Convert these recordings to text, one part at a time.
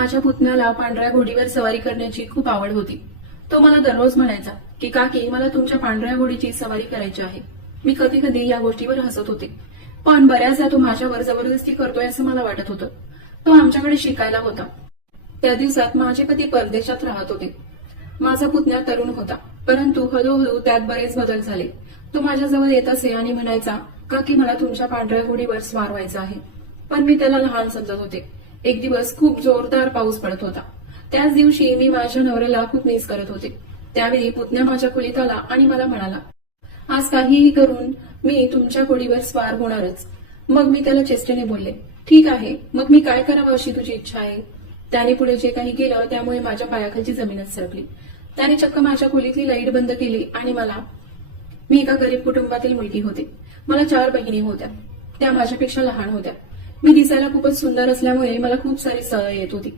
माझ्या पुतण्याला पांढऱ्या घोडीवर सवारी करण्याची खूप आवड होती. तो मला दररोज म्हणायचा की काकी, मला तुमच्या पांढऱ्या घोडीची सवारी करायची आहे. मी कधी कधी या गोष्टीवर हसत होते, पण बऱ्याचदा तो माझ्यावर जबरदस्ती करतोय असं मला वाटत होतं. तो आमच्याकडे शिकायला होता. त्या दिवसात माझे पती परदेशात राहत होते. माझा पुतण्या तरुण होता, परंतु हळूहळू त्यात बरेच बदल झाले. तो माझ्याजवळ येत असे आणि म्हणायचा, काकी, मला तुमच्या पांढऱ्या घोडीवर स्वार व्हायचं आहे. पण मी त्याला लहान समजत होते. एक दिवस खूप जोरदार पाऊस पडत होता. त्याच दिवशी मी माझ्या नवऱ्याला खूप मिस करत होते. त्यावेळी पुतण्या माझ्या खोलीत आला आणि मला म्हणाला, आज काहीही करून मी तुमच्या घोडीवर स्वार होणारच. मग मी त्याला चेष्टेने बोलले, ठीक आहे, मग मी काय करावं अशी तुझी इच्छा आहे. त्याने पुढे जे काही केलं त्यामुळे माझ्या पायाखालची जमीनच सरकली. त्याने चक्क माझ्या खोलीतली लाईट बंद केली आणि मी एका गरीब कुटुंबातील मुलगी होते. मला 4 बहिणी होत्या. त्या माझ्यापेक्षा लहान होत्या. मी दिसायला खूपच सुंदर असल्यामुळे मला खूप सारी स्थळं येत होती.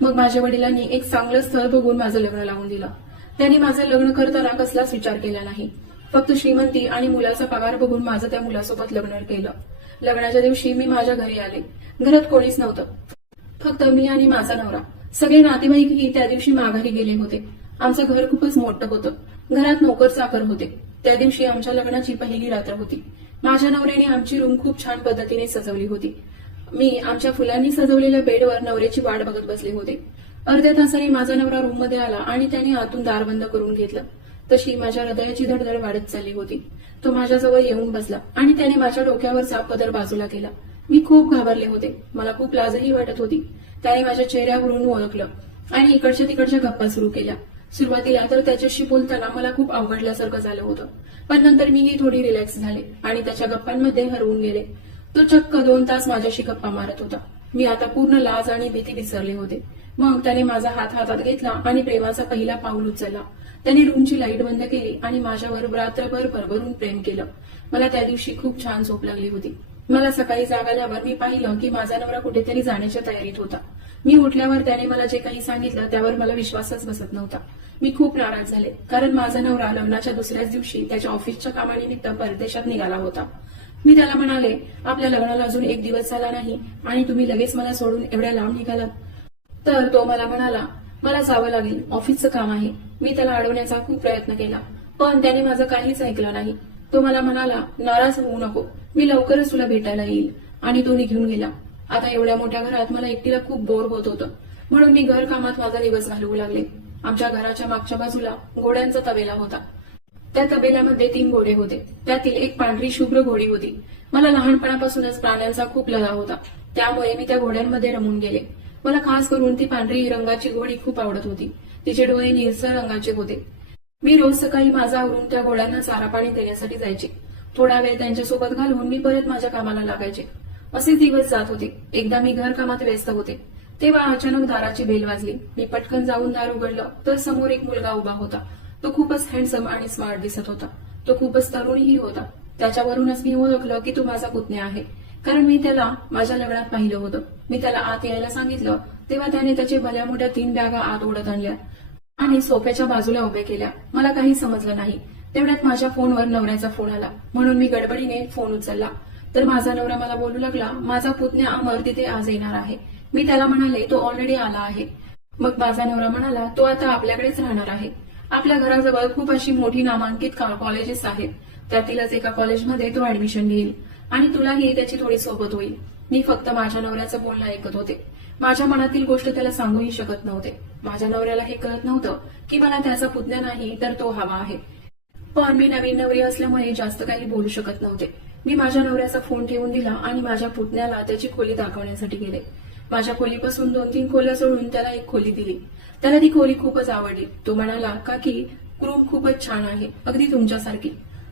मग माझ्या वडिलांनी एक चांगलं स्थळ बघून माझं लग्न लावून दिलं. त्यांनी माझं लग्न करताना कसलाच विचार केला नाही. फक्त श्रीमंती आणि मुलाचा पगार बघून माझं त्या मुलासोबत लग्न केलं. लग्नाच्या दिवशी मी माझ्या घरी आले. घरात कोणीच नव्हतं, फक्त मी आणि माझा नवरा. सगळे नातेवाईकही त्या दिवशी माघारी गेले होते. आमचं घर खूपच मोठं होतं. घरात नोकर चाकर होते. त्या दिवशी आमच्या लग्नाची पहिली रात्र होती. माझ्या नवऱ्याने आमची रूम खूप छान पद्धतीने सजवली होती. मी आमच्या फुलांनी सजवलेल्या बेडवर नवऱ्याची वाट बघत बसले होते. अर्ध्या तासाने माझा नवरा रूममध्ये आला आणि त्याने आतून दार बंद करून घेतलं. तशी माझ्या हृदयाची धडधड वाढत चालली होती. तो माझ्याजवळ येऊन बसला आणि त्याने माझ्या डोक्यावरचा पदर बाजूला केला. मी खूप घाबरले होते. मला खूप लाजही वाटत होती. त्याने माझ्या चेहऱ्यावरून ओळखलं आणि इकडच्या तिकडच्या गप्पा सुरू केल्या. सुरुवातीला तर त्याच्याशी बोलताना मला खूप अवघडल्यासारखं झालं होतं, पण नंतर मीही थोडी रिलॅक्स झाले आणि त्याच्या गप्पांमध्ये हरवून गेले. तो चक्क 2 तास माझ्याशी गप्पा मारत होता. मी आता पूर्ण लाज आणि भीती विसरले होते. मग त्याने माझा हात हातात घेतला आणि प्रेमाचा पहिला पाऊल उचलला. त्याने रूमची लाईट बंद केली आणि माझ्यावर रात्रभर भरभरून प्रेम केलं. मला त्या दिवशी खूप छान झोप लागली होती. मला सकाळी जाग आल्यावर मी पाहिलं की माझा नवरा कुठेतरी जाण्याच्या तयारीत होता. मी उठल्यावर त्याने मला जे काही सांगितलं त्यावर मला विश्वासच बसत नव्हता. मी खूप नाराज झाले, कारण माझा नवरा लग्नाच्या दुसऱ्याच दिवशी त्याच्या ऑफिसच्या कामानिमित्त परदेशात निघाला होता. मी त्याला म्हणाले, आपल्या लग्नाला अजून 1 दिवस झाला नाही आणि तुम्ही लगेच मला सोडून एवढ्या लांब निघालात. तर तो मला म्हणाला, मला जावं लागेल, ऑफिसचं काम आहे. मी त्याला अडवण्याचा खूप प्रयत्न केला, पण त्याने माझं काहीच ऐकलं नाही. तो मला म्हणाला, नाराज होऊ नको, मी लवकरच तुला भेटायला येईल. आणि तो निघून गेला. आता एवढ्या मोठ्या घरात मला एकटीला खूप बोर होत होतं, म्हणून मी घरकामात माझा दिवस घालवू लागले. आमच्या घराच्या मागच्या बाजूला घोड्यांचा तबेला होता. त्या तबेल्यामध्ये 3 घोडे होते. त्यातील एक पांढरी शुभ्र घोडी होती. मला लहानपणापासूनच प्राण्यांचा खूप लळा होता, त्यामुळे मी त्या घोड्यांमध्ये रमून गेले. मला खास करून ती पांढरी रंगाची घोडी खूप आवडत होती. तिचे डोळे निळसर रंगाचे होते. मी रोज सकाळी माझा आवरून त्या घोड्यांना चारा पाणी देण्यासाठी जायचे. थोडा वेळ त्यांच्यासोबत घालवून मी परत माझ्या कामाला लागायचे. असे दिवस जात होते. एकदा मी घरकामात व्यस्त होते, तेव्हा अचानक दाराची बेल वाजली. मी पटकन जाऊन दार उघडलं तर समोर एक मुलगा उभा होता. तो खूपच हँडसम आणि स्मार्ट दिसत होता. तो खूपच तरुणही होता. त्याच्यावरूनच मी ओळखलं की तो माझा पुतण्या आहे, कारण मी त्याला माझ्या लग्नात पाहिलं होतं. मी त्याला आत यायला सांगितलं तेव्हा त्याने त्याचे भल्या मोठ्या 3 बॅगा आत ओढत आणल्या आणि सोफ्याच्या बाजूला उभे केल्या. मला काही समजलं नाही. तेवढ्यात माझ्या फोनवर नवऱ्याचा फोन आला, म्हणून मी गडबडीने फोन उचलला. तर माझा नवरा मला बोलू लागला, माझा पुतण्या अमर तिथे आज येणार आहे. मी त्याला म्हणाले, तो ऑलरेडी आला आहे. मग माझा नवरा म्हणाला, तो आता आपल्याकडेच राहणार आहे. आपल्या घराजवळ खूप अशी मोठी नामांकित कॉलेजेस आहेत. त्यातीलच एका कॉलेजमध्ये तो ऍडमिशन घेईल आणि तुलाही त्याची थोडी सोबत होईल. मी फक्त माझ्या नवऱ्याचं बोलणं ऐकत होते. माझ्या मनातील गोष्ट त्याला सांगूही शकत नव्हते. माझ्या नवऱ्याला हे कळत नव्हतं की मला त्याचा पुतण्या नाही तर तो हवा आहे. पण मी नवीन नवरी असल्यामुळे जास्त काही बोलू शकत नव्हते. मी माझ्या नवऱ्याचा फोन ठेवून दिला आणि माझ्या पुतण्याला त्याची खोली दाखवण्यासाठी गेले. माझ्या खोलीपासून 2-3 खोल्या सोडून त्याला एक खोली दिली. त्याला ती खोली खूपच आवडली. तो म्हणाला, काकी, रूम खूपच छान आहे, अगदी तुमच्यासारखी.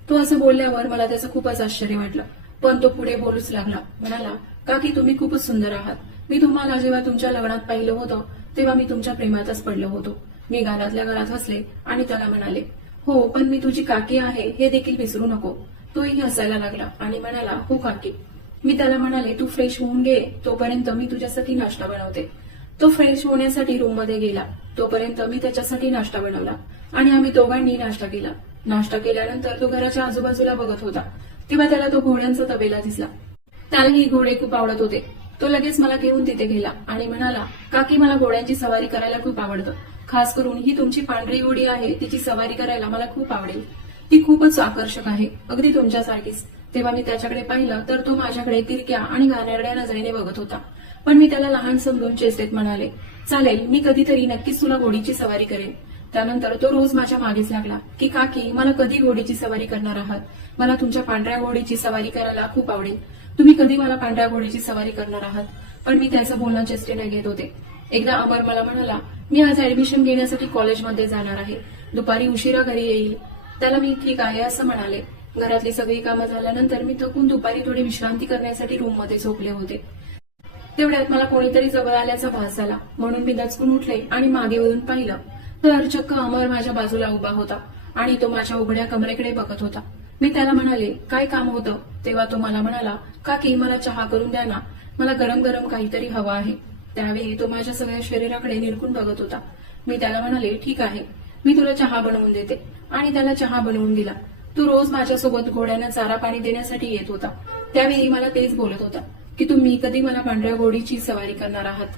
तो असं बोलल्यावर मला त्याचं खूपच आश्चर्य वाटलं, पण तो पुढे बोलूच लागला. म्हणाला, काकी, तुम्ही खूपच सुंदर आहात. मी तुम्हाला जेव्हा तुमच्या लग्नात पाहिलं होतं तेव्हा मी तुमच्या प्रेमातच पडलो होतो. मी घरातल्या घरात हसले आणि त्याला म्हणाले, हो, पण मी तुझी काकी आहे हे देखील विसरू नको. तोही हसायला लागला आणि म्हणाला, हो काकी. मी त्याला म्हणाले, तू फ्रेश होऊन घे, तोपर्यंत मी तुझ्यासाठी नाश्ता बनवते. तो फ्रेश होण्यासाठी रूममध्ये गेला. तोपर्यंत मी त्याच्यासाठी नाश्ता बनवला आणि आम्ही दोघांनी नाश्ता केला. नाश्ता केल्यानंतर तो घराच्या आजूबाजूला बघत होता. तेव्हा त्याला तो घोड्यांचा तबेला दिसला. त्यालाही घोडे खूप आवडत होते. तो लगेच मला घेऊन तिथे गेला आणि म्हणाला, काकी मला घोड्यांची सवारी करायला खूप आवडतं. खास करून ही तुमची पांढरी घोडी आहे तिची सवारी करायला मला खूप आवडेल. ती खूपच आकर्षक आहे, अगदी तुमच्यासारखीच. तेव्हा मी त्याच्याकडे पाहिलं तर तो माझ्याकडे तिरक्या आणि घाणेरड्या नजरेने बघत होता. पण मी त्याला लहान समजून चेष्टेत म्हणाले, चालेल, मी कधीतरी नक्कीच तुला घोडीची सवारी करेन. त्यानंतर तो रोज माझ्या मागेच लागला की काकी मला कधी घोडीची सवारी करणार आहात. मला तुमच्या पांढऱ्या घोडीची सवारी करायला खूप आवडेल. तुम्ही कधी मला पांढऱ्या घोडीची सवारी करणार आहात. पण मी त्याचं बोलणं चेष्टेने घेत होते. एकदा अमर मला म्हणाला, मी आज ऍडमिशन घेण्यासाठी कॉलेजमध्ये जाणार आहे. दुपारी उशिरा घरी येईल. त्याला मी ठीक आहे असं म्हणाले. घरातली सगळी कामं झाल्यानंतर मी थकून दुपारी थोडी विश्रांती करण्यासाठी रूममध्ये झोपले होते. तेवढ्यात मला कोणीतरी जवळ आल्याचा भास झाला, म्हणून मी दचकून उठले आणि मागे वळून पाहिलं तर चक्क अमर माझ्या बाजूला उभा होता आणि तो माझ्या उघड्या कमरेकडे बघत होता. मी त्याला म्हणाले, काय काम होतं. तेव्हा तो मला म्हणाला, काकी मला चहा करून द्या ना, मला गरम गरम काहीतरी हवं आहे. त्यावेळी तो माझ्या सगळ्या शरीराकडे निरखून बघत होता. मी त्याला म्हणाले, ठीक आहे, मी तुला चहा बनवून देते. आणि त्याला चहा बनवून दिला. तो रोज माझ्यासोबत घोड्यांना चारा पाणी देण्यासाठी येत होता. त्यावेळी मला तेच बोलत होता की तुम्ही कधी मला पांढऱ्या घोडीची सवारी करणार आहात.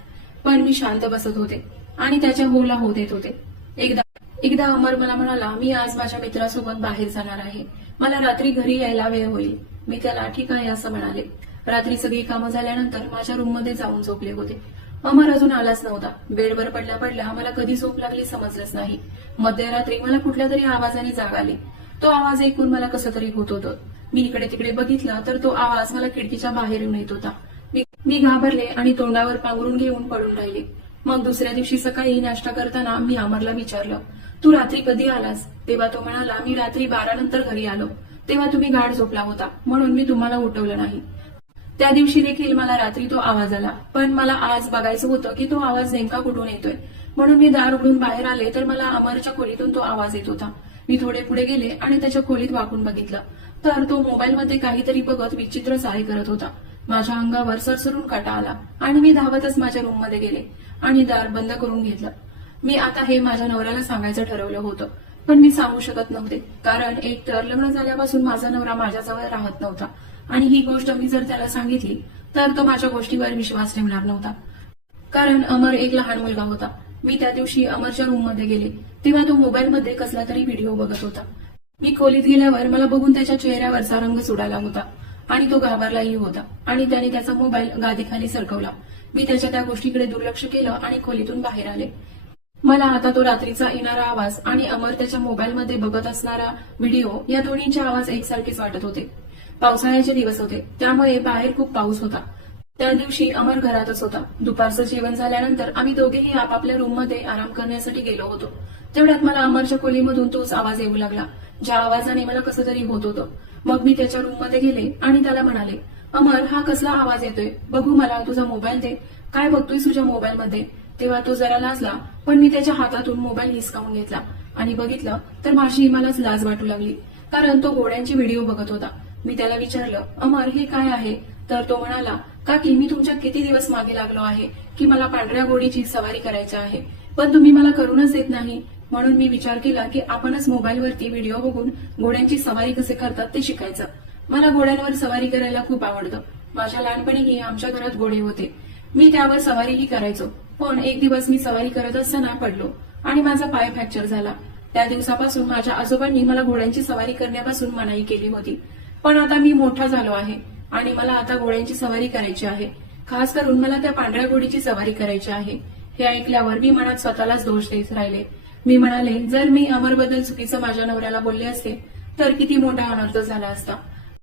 पण मी शांत बसत होते आणि त्याच्या होला हो देत होते. एकदा अमर मला म्हणाला, मी आज माझ्या मित्रासोबत बाहेर जाणार आहे. मला रात्री घरी यायला वेळ होईल. मी त्याला ठीक आहे असं म्हणाले. रात्री सगळी कामं झाल्यानंतर माझ्या रूममध्ये जाऊन झोपले होते. अमर अजून आलाच नव्हता. बेडवर पडल्या पडल्या मला कधी झोप लागली समजलंच नाही. मध्यरात्री मला कुठल्या तरी आवाजाने जाग आली. तो आवाज ऐकून मला कसं तरी होत होतं. मी इकडे तिकडे बघितलं तर तो आवाज मला खिडकीच्या बाहेर येऊन येत होता. मी घाबरले आणि तोंडावर पांघरून घेऊन पडून राहिले. मग दुसऱ्या दिवशी सकाळी नाश्ता करताना मी अमरला विचारलं, तू रात्री कधी आलास. तेव्हा तो म्हणाला, मी रात्री 12 नंतर घरी आलो. तेव्हा तुम्ही गाढ झोपला होता म्हणून मी तुम्हाला उठवलं नाही. त्या दिवशी देखील मला रात्री तो आवाज आला. पण मला आज बघायचं होतं की तो आवाज नेमका कुठून येतोय. म्हणून मी दार उघडून बाहेर आले तर मला अमरच्या खोलीतून तो आवाज येत होता. मी थोडे पुढे गेले आणि त्याच्या खोलीत वाकून बघितलं तर तो मोबाईलमध्ये काहीतरी बघत विचित्र चाळे करत होता. माझ्या अंगावर सरसरून काटा आला आणि मी धावतच माझ्या रूममध्ये गेले आणि दार बंद करून घेतलं. मी आता हे माझ्या नवऱ्याला सांगायचं ठरवलं होतं, पण मी सांगू शकत नव्हते. कारण एक तर लग्न झाल्यापासून माझा नवरा माझ्याजवळ राहत नव्हता आणि ही गोष्ट मी जर त्याला सांगितली तर तो माझ्या गोष्टीवर विश्वास ठेवणार नव्हता. कारण अमर एक लहान मुलगा होता. मी त्या दिवशी अमरच्या रूममध्ये गेले तेव्हा तो मोबाईलमध्ये कसला तरी व्हिडिओ बघत होता. मी खोलीत गेल्यावर मला बघून त्याच्या चेहऱ्यावरचा रंग सुडाला होता आणि तो घाबरलाही होता आणि त्याने त्याचा मोबाईल गादीखाली सरकवला. मी त्याच्या त्या गोष्टीकडे दुर्लक्ष केलं आणि खोलीतून बाहेर आले. मला आता तो रात्रीचा येणारा आवाज आणि अमर त्याच्या मोबाईलमध्ये बघत असणारा व्हिडिओ या दोन्हीचे आवाज एकसारखेच वाटत होते. पावसाळ्याचे दिवस होते त्यामुळे बाहेर खूप पाऊस होता. त्या दिवशी अमर घरातच होता. दुपारचं जेवण झाल्यानंतर आम्ही दोघेही आपापल्या रूममध्ये आराम करण्यासाठी गेलो होतो. तेवढ्यात मला अमरच्या खोलीमधून तोच आवाज येऊ लागला, ज्या आवाजाने मला कसं तरी होत होतं. मग मी त्याच्या रूममध्ये गेले आणि त्याला म्हणाले, अमर, हा कसला आवाज येतोय, बघू मला तुझा मोबाईल दे. काय बघतोय तुझ्या मोबाईलमध्ये. तेव्हा तो जरा लाजला, पण मी त्याच्या हातातून मोबाईल हिसकावून घेतला आणि बघितलं तर माझी मलाच लाज वाटू लागली, कारण तो घोड्यांची व्हिडिओ बघत होता. मी त्याला विचारलं, अमर, हे काय आहे. तर तो म्हणाला, काकी, मी तुमच्या किती दिवस मागे लागलो आहे की मला पांढऱ्या घोडीची सवारी करायची आहे, पण तुम्ही मला करूनच देत नाही. म्हणून मी विचार केला की आपणच मोबाईलवरती व्हिडिओ बघून घोड्यांची सवारी कसे करतात ते शिकायचं. मला घोड्यांवर सवारी करायला खूप आवडतं. माझ्या लहानपणीही आमच्या घरात घोडे होते. मी त्यावर सवारीही करायचो. पण एक दिवस मी सवारी करत असताना पडलो आणि माझा पाय फ्रॅक्चर झाला. त्या दिवसापासून माझ्या आजोबांनी मला घोड्यांची सवारी करण्यापासून मनाई केली होती. पण आता मी मोठा झालो आहे आणि मला आता घोड्यांची सवारी करायची आहे. खास करून मला त्या पांढऱ्या घोडीची सवारी करायची आहे. हे ऐकल्यावर मी मनात स्वतःलाच दोष देत राहिले. मी म्हणाले, जर मी अमरबद्दल चुकीचं माझ्या नवऱ्याला बोलले असते तर किती मोठा अनर्थ झाला असता.